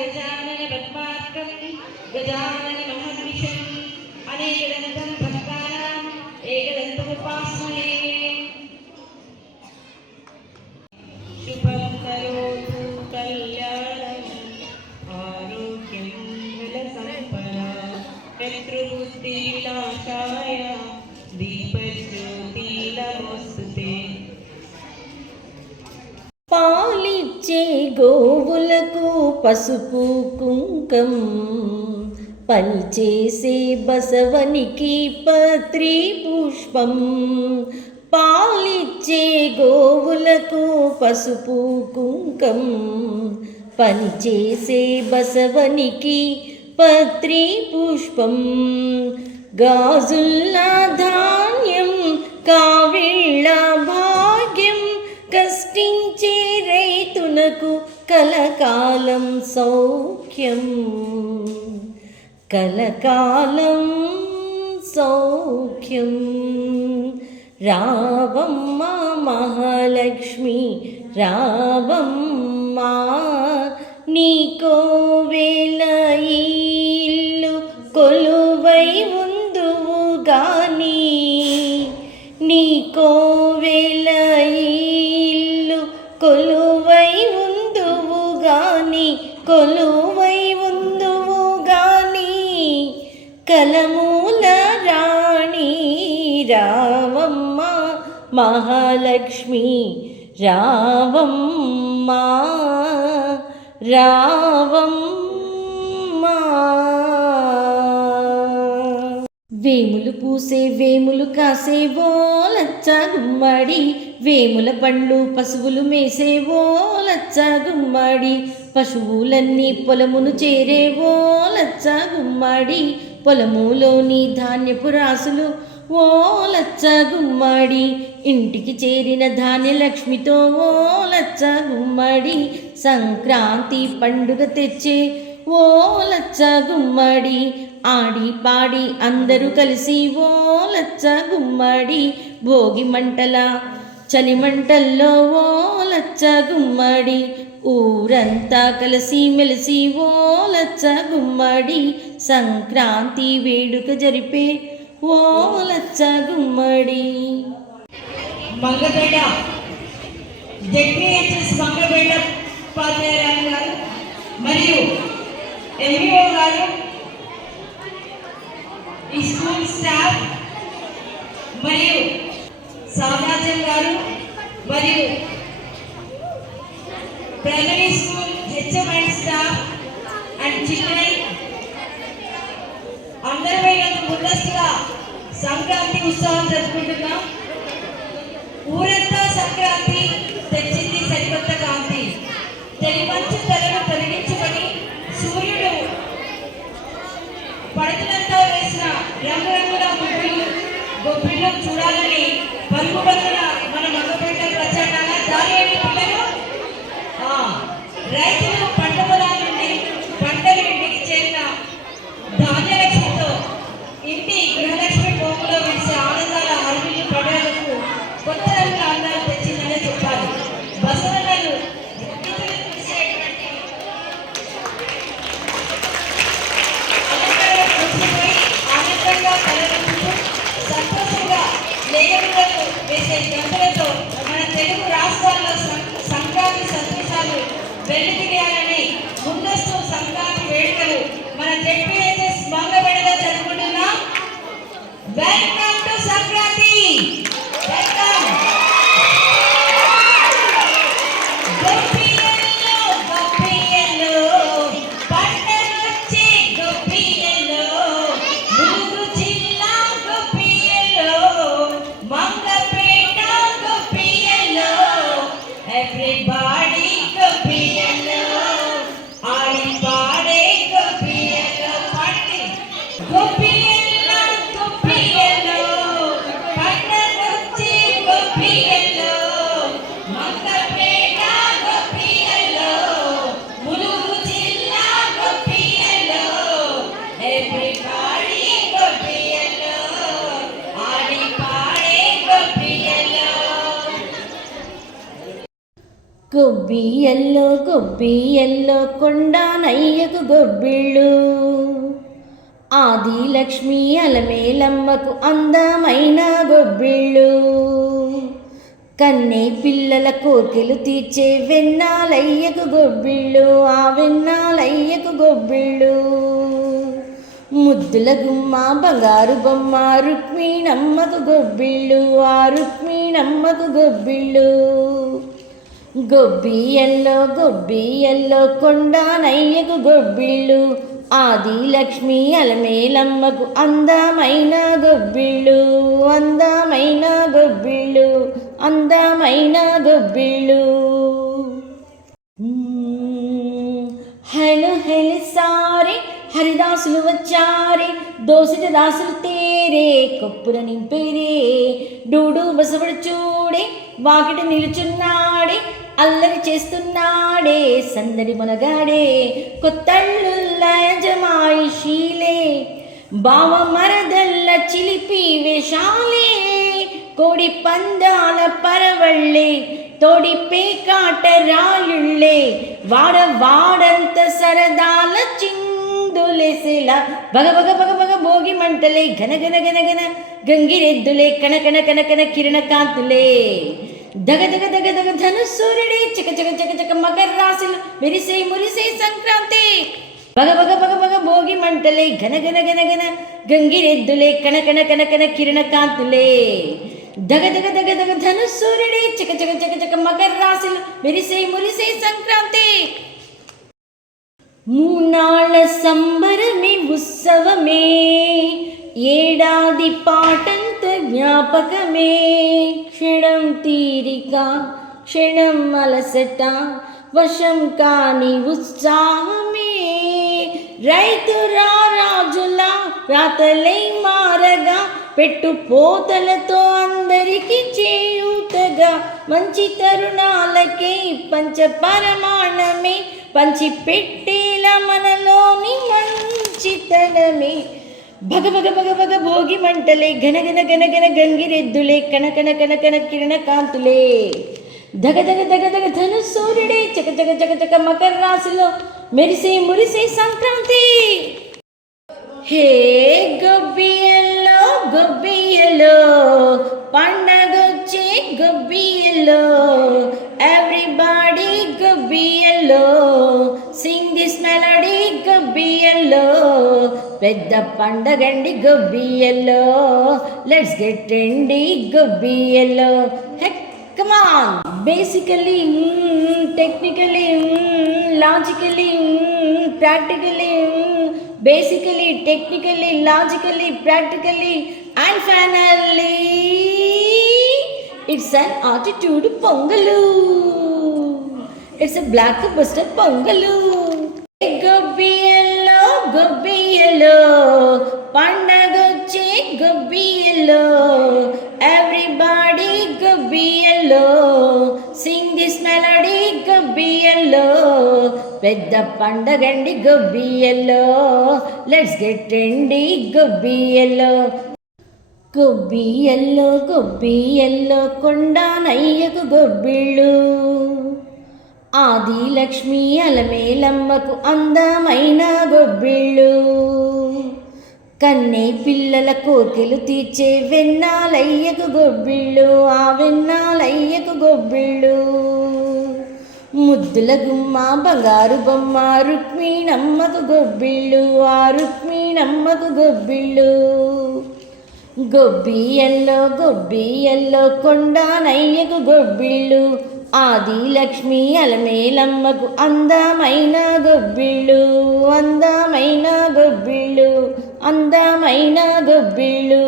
गजानन पद्मार्कं गजानन महर्निशम् अनेकदन्तं भक्तानाम् एकदन्तमुपास्महे। शुभं करोतु कल्याणम् आरोग्यं बलसम्पदा पितृबुद्धिविनाशाय दीपज्योति नमोस्तुते। పాలిచ్చే గోవులకు పసుపు కుంకం, పనిచేసే బసవనికి పత్రి పుష్పం. పాలిచ్చే గోవులకు పసుపు కుంకం, పనిచేసే బసవనికి పత్రి పుష్పం. గాజుల్ల ధాన్యం కావిళ్ళ భాగ్యం, కష్టించే రైతునకు కలకాలం సౌఖ్యం. కలకాలం సౌఖ్యం. రావమ్మ మహాలక్ష్మి రావమ్మ, నీకో వేల ఇల్లు కొలువై ఉందువు గాని, నీకో వేల ఇల్లు కొలువై ఉందువు గాని, కొలువై ఉందువు గాని. కలమూల రాణి రావమ్మ మహాలక్ష్మి రావమ్మ రావమ్మ. వేములు పూసే వేములు కాసే ఓలచ్చ గుమ్మడి, వేముల పండ్లు పశువులు మేసే ఓలచ్చ గుమ్మడి. పశువులన్నీ పొలమును చేరే ఓలచ్చ గుమ్మడి, పొలములోని ధాన్యపు రాసులు ఓలచ్చ గుమ్మడి. ఇంటికి చేరిన ధాన్యలక్ష్మితో ఓలచ్చ గుమ్మడి, సంక్రాంతి పండుగ తెచ్చే ఓలచ్చ గుమ్మడి. ఆడి పాడి అందరూ కలిసి ఓలచ్చ గుమ్మడి, భోగి మంటల చలి మంటల్లో ఓలచ్చ గుమ్మడి. ఊరంతా కలిసి మెలిసి ఓలచ్చ గుమ్మడి, సంక్రాంతి వేడుక జరిపే ఓలచ్చ గుమ్మడి. మంగపేట జెడ్పీహెచ్ఎస్ మంగపేట ఉపాధ్యాయురాలు గారు మరియు ఎంఈఓ గారు, ఈ స్కూల్ స్టాఫ్ మరియు సామ్రాజ్యం గారు మరియు primary school HM and staff and children అందరిపై ముందస్తుగా సంక్రాంతి ఉత్సవం జరుపుకుంటున్నాం. ఊరంతా సంక్రాంతి తెచ్చింది సరికొత్త కాంతి, తెలిమంచు తెలను తొలగించుకొని సూర్యుడు పడకలంతా వేసిన రంగురంగుల ముగ్గులు గొప్పిళ్ళు చూడాలని పలుకుబడిన మన మగపేట ప్రచారంగా దాని పిల్లలు రైతులు పంట పొలాల నుండి పంటలు ఇంటికి చేరిన ధాన్యలక్ష్మితో ఇంటి గృహలక్ష్మి భూమిలో విడిసే ఆనందాల అరువులు పడేలకు కొత్త రంగుల అందాలు తెచ్చిందనే చెప్పాలి. బసవన్నలు ఆనందంగా తలెత్తుతూ సంతోషంగా లేగలు వేసే గంటలతో మన తెలుగు రాష్ట్రాల్లో సంక్రాంతి సంతోషాలు వెల్లువిరియాలని ముందస్తు సంక్రాంతి వేడుకలు మన జెడ్పీహెచ్ఎస్ మంగపేటలో జరుపుకుంటున్నాం. Welcome to Sankranti. వెల్కమ్. గొప్పియల్లో గొప్పియల్లో పంటలొచ్చి గొప్పియల్లో, ములుగు జిల్లా గొప్పియల్లో, మంగపేట గొప్పియల్లో, ఎవ్రీబడి గొప్పియల్లో, ఆడి పాడే గొప్పియల్లో, పండి గొప్పియల్లో గొప్పియల్లో. గొబ్బియల్లో కొండ నయ్యకు గొబ్బిళ్ళు, ఆది లక్ష్మి అలమేలమ్మకు అందమైన గొబ్బిళ్ళు, కన్నే పిల్లల కోర్కెలు తీర్చే వెన్నాలయ్యకు గొబ్బిళ్ళు, ఆ వెన్నాలయ్యకు గొబ్బిళ్ళు, ముద్దుల గుమ్మ బంగారు బొమ్మ రుక్మిణమ్మకు గొబ్బిళ్ళు, ఆ రుక్మిణమ్మకు గొబ్బిళ్ళు, గొబ్బియల్లో కొండ నయ్యకు గొబ్బిళ్ళు, ఆది లక్ష్మి అలమేలమ్మకు అందమైన గొబ్బిళ్ళు, అందమైన గొబ్బిళ్ళు, అందమైన గొబ్బిళ్ళు. హలో హెలి సారే హరిదాసులు వచ్చారే, దోసిట దాసులు తేరే కప్పుల నింపేరే, డూడు బసవడు చూడే వాకిట నిలుచున్నాడే, అల్లరి చేస్తున్నాడే సందడి మొనగాడే, కొత్తళ్ళుల్ల యజమాయిషీలే బావ మరదల్ల చిలిపి వేషాలే, కోడి పందాల పరవళ్ళే తోడి పేకాట రాయుళ్ళే, వాడంత సరదాల చిందులేసేలా బగ బగ బగ బగ భోగి మంటలే ఘన ఘన ఘన ఘన గంగిరెద్దులే కనకన కనకన కిరణ కాంతులే, దగ దగ దగ దగ ధనుసూర్యుడే చక చక చక చక మకర రాశులు మెరిసే మురిసే సంక్రాంతి, బగ బగ బగ బగ భోగి మంటలే ఘన ఘన ఘన ఘన గంగిరెద్దులే కనకన కనకన కిరణ కాంతులే, దగ దగ దగ దగ ధనుసూర్యుడే చక చక చక చక మకర రాశులు మెరిసే మురిసే సంక్రాంతి. మూనాళ్ళ సంబరమే ఉత్సవమే, ఏడాది పాటంత జ్ఞాపకమే, క్షణం తీరిక క్షణం అలసట వశం కాని ఉత్సాహమే, రైతు రాజుల రాతలై మారగా పెట్టు పోతలతో అందరికి చేయూతగా, మంచి తరుణాలకే పంచ పరమాణమే పంచి పెట్టేలా మనలోని మంచితనమే, భగ భగ భగ భగ భోగి మంటలే ఘన ఘన ఘన ఘన గంగిరెద్దులే కనకన కనకన కిరణ కాంతులే, దగ దగ దగ దగ ధనుసూర్యుడే చక చక చక చక మకర రాశిలో మెరిసే మురిసే సంక్రాంతి. హే గొబ్బియల్లో పండగొచ్చే గొబ్బియల్లో, ఎవ్రీబడి గొబ్బియల్లో సింగ్ దిస్ మెలడీ గొబ్బియల్లో, పెద్ద పండగండి గొబ్బియల్లో, లెట్స్ గెట్ ట్రెండీ గొబ్బియల్లో. Come on! Basically, technically, logically, practically, basically, technically, logically, practically, and finally, it's an attitude pongalu. It's a blockbuster pongalu. Gobbiyello, పండగొచ్చే గొబ్బియల్లో, everybody గొబ్బియల్లో, సింగ్ దిస్ మెలడీ గొబ్బియల్లో, పెద్ద పండగండి గొబ్బియల్లో, లెట్స్ గెట్ ట్రెండీ గొబ్బియల్లో. గొబ్బియల్లో కొండ నయ్యకు గొబ్బిళ్ళు, ఆది లక్ష్మి అలమేలమ్మకు అందమైన గొబ్బిళ్ళు, కన్నే పిల్లల కోర్కెలు తీర్చే వెన్నాలయ్యకు గొబ్బిళ్ళు, ఆ వెన్నాలయ్యకు గొబ్బిళ్ళు, ముద్దుల గుమ్మ బంగారు బొమ్మ రుక్మిణమ్మకు గొబ్బిళ్ళు, ఆ రుక్మిణమ్మకు గొబ్బిళ్ళు, గొబ్బియల్లో కొండ నయ్యకు గొబ్బిళ్ళు, ఆది లక్ష్మి అలమేలమ్మకు అందమైన గొబ్బిళ్ళు, అందమైన గొబ్బిళ్ళు, అందమైన గొబ్బిళ్ళు.